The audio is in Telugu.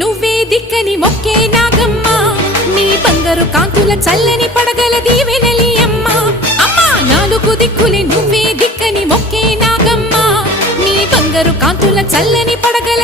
నువ్వే దిక్కని మొక్కే నాగమ్మ నీ బంగారు కాంతుల చల్లని పడగల దీవెనలి అమ్మ అమ్మా నాలుగు దిక్కులే నువ్వే దిక్కని మొక్కే నాగమ్మ నీ బంగారు కాంతుల చల్లని పడగల